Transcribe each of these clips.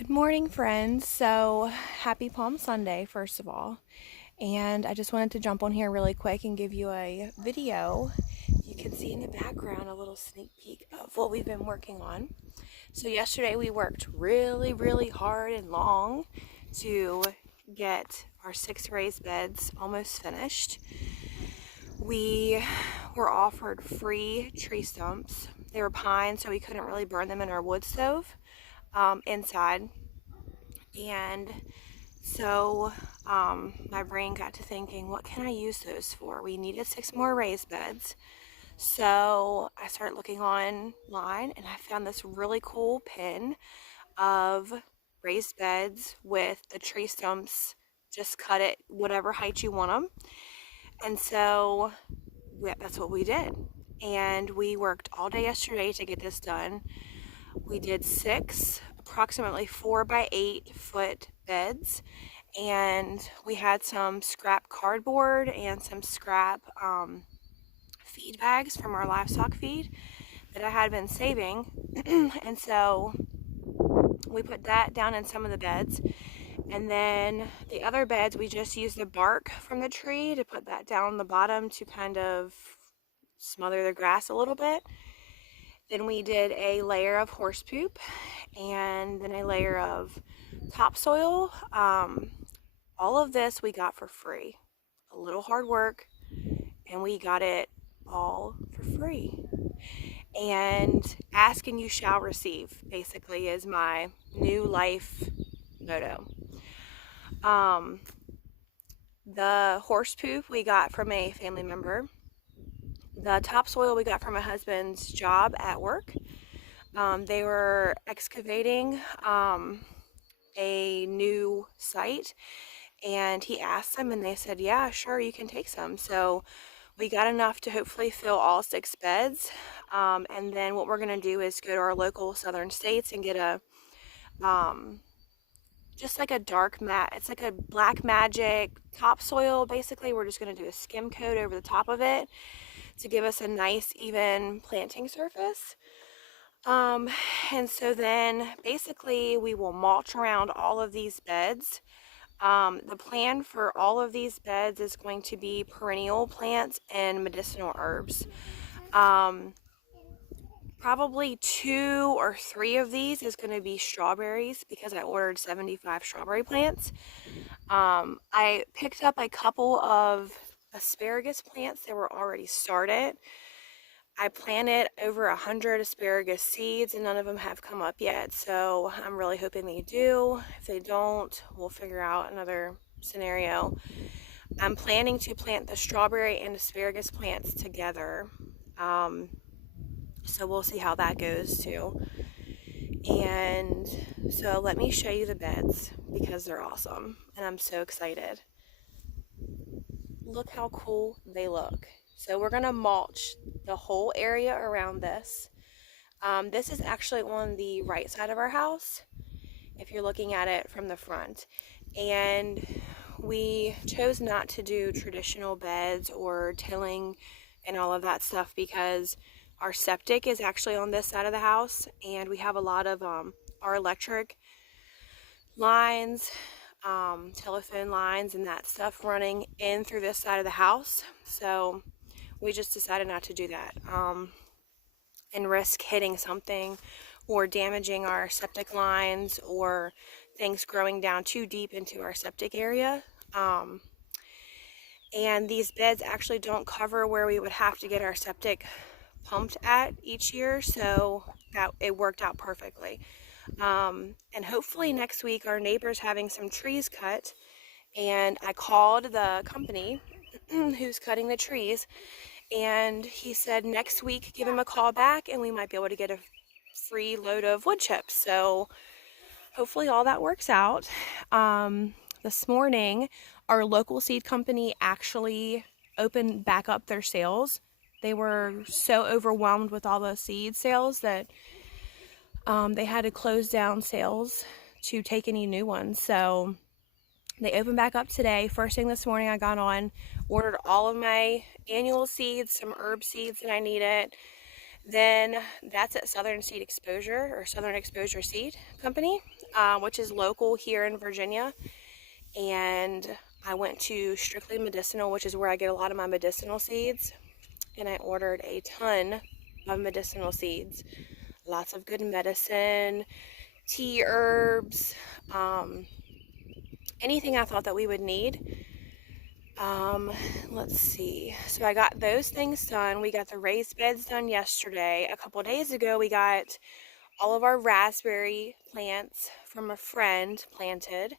Good morning, friends. So, happy Palm Sunday, first of all. And I just wanted to jump on here really quick and give you a video. You can see in the background a little sneak peek of what we've been working on. So, yesterday we worked really hard and long to get our 6 raised beds almost finished. We were offered free tree stumps. They were pine, so we couldn't really burn them in our wood stove inside. And so my brain got to thinking, what can I use those for? We needed 6 more raised beds. So I started looking online and I found this really cool pin of raised beds with the tree stumps. Just cut it whatever height you want them. And so that's what we did. And we worked all day yesterday to get this done. We did 6 approximately 4 by 8 foot beds, and we had some scrap cardboard and some scrap feed bags from our livestock feed that I had been saving. And so we put that down in some of the beds, and then the other beds we just used the bark from the tree to put that down on the bottom to kind of smother the grass a little bit. Then we did a layer of horse poop and then a layer of topsoil. All of this we got for free. A little hard work, and we got it all for free. And ask and you shall receive, basically, is my new life motto. The horse poop we got from a family member. The topsoil we got from my husband's job at work. They were excavating a new site, and he asked them and they said, yeah, sure, you can take some. So we got enough to hopefully fill all 6 beds. And then what we're going to do is go to our local Southern States and get a just like a dark mat. It's like a Black Magic topsoil. Basically, we're just going to do a skim coat over the top of it to give us a nice even planting surface. And so then basically we will mulch around all of these beds. The plan for all of these beds is going to be perennial plants and medicinal herbs. Probably 2 or 3 of these is going to be strawberries because I ordered 75 strawberry plants. I picked up a couple of asparagus plants that were already started. I planted over 100 asparagus seeds and none of them have come up yet, so I'm really hoping they do. If they don't, we'll figure out another scenario. I'm planning to plant the strawberry and asparagus plants together, so we'll see how that goes too. And so let me show you the beds because they're awesome and I'm so excited. Look how cool they look. So we're going to mulch the whole area around this. This is actually on the right side of our house if you're looking at it from the front. And we chose not to do traditional beds or tilling and all of that stuff because our septic is actually on this side of the house, and we have a lot of our electric lines, telephone lines and that stuff running in through this side of the house. So we just decided not to do that and risk hitting something or damaging our septic lines or things growing down too deep into our septic area. And these beds actually don't cover where we would have to get our septic pumped at each year, so that it worked out perfectly. And hopefully next week our neighbor's having some trees cut, and I called the company who's cutting the trees, and he said next week give him a call back and we might be able to get a free load of wood chips. So hopefully all that works out. This morning our local seed company actually opened back up their sales. They were so overwhelmed with all the seed sales that they had to close down sales to take any new ones. So they opened back up today. First thing this morning I got on, ordered all of my annual seeds, some herb seeds that I needed, Then that's at Southern Seed Exposure, or Southern Exposure Seed Company, which is local here in Virginia. And I went to Strictly Medicinal, which is where I get a lot of my medicinal seeds. And I ordered a ton of medicinal seeds. Lots of good medicine, tea, herbs, anything I thought that we would need. Let's see. So I got those things done. We got the raised beds done yesterday. A couple days ago, we got all of our raspberry plants from a friend planted.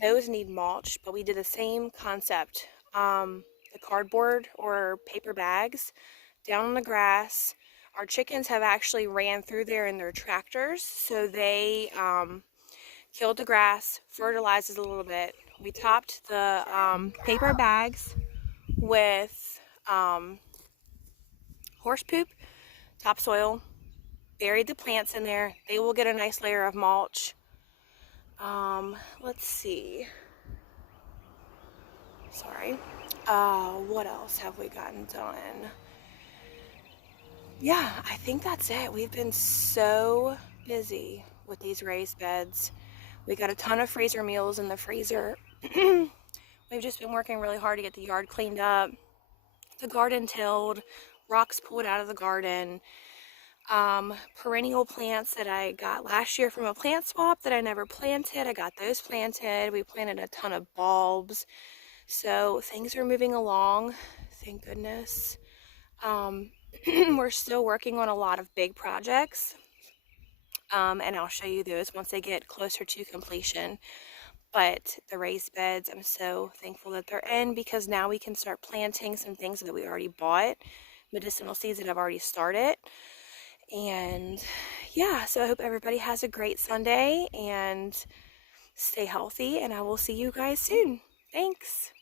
Those need mulch, but we did the same concept. The cardboard or paper bags down on the grass. Our chickens have actually ran through there in their tractors, so they killed the grass, fertilized it a little bit. We topped the paper bags with horse poop, topsoil, buried the plants in there. They will get a nice layer of mulch. Let's see. Sorry. What else have we gotten done? Yeah, I think that's it. We've been so busy with these raised beds. We got a ton of freezer meals in the freezer. We've just been working really hard to get the yard cleaned up, the garden tilled, rocks pulled out of the garden. Perennial plants that I got last year from a plant swap that I never planted, I got those planted. We planted a ton of bulbs. So things are moving along, thank goodness. We're still working on a lot of big projects, and I'll show you those once they get closer to completion. But the raised beds, I'm so thankful that they're in, because now we can start planting some things that we already bought, medicinal seeds that I've already started. And yeah, so I hope everybody has a great Sunday and stay healthy, and I will see you guys soon. Thanks.